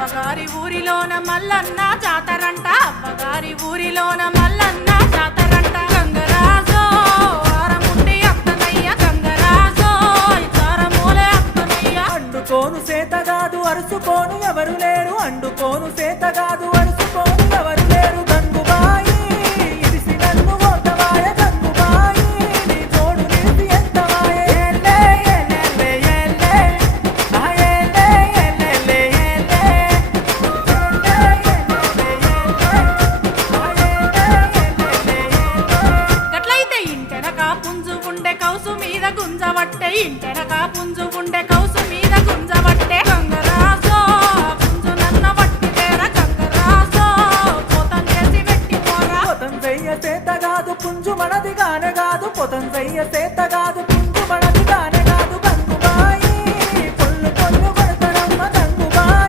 అవ్వగారి ఊరిలోన మల్లన్న జాతరంట అవ్వగారి ఊరిలోన మల్లన్న జాతరంట గంగరాజో ఆరముండి అత్తనయ్య గంగరాజో ఇతారమూలే అత్తనయ్య అండుకోను సేతగాదు అరుసుకోను ఎవరు లేరు అండుకోను సేతగాదు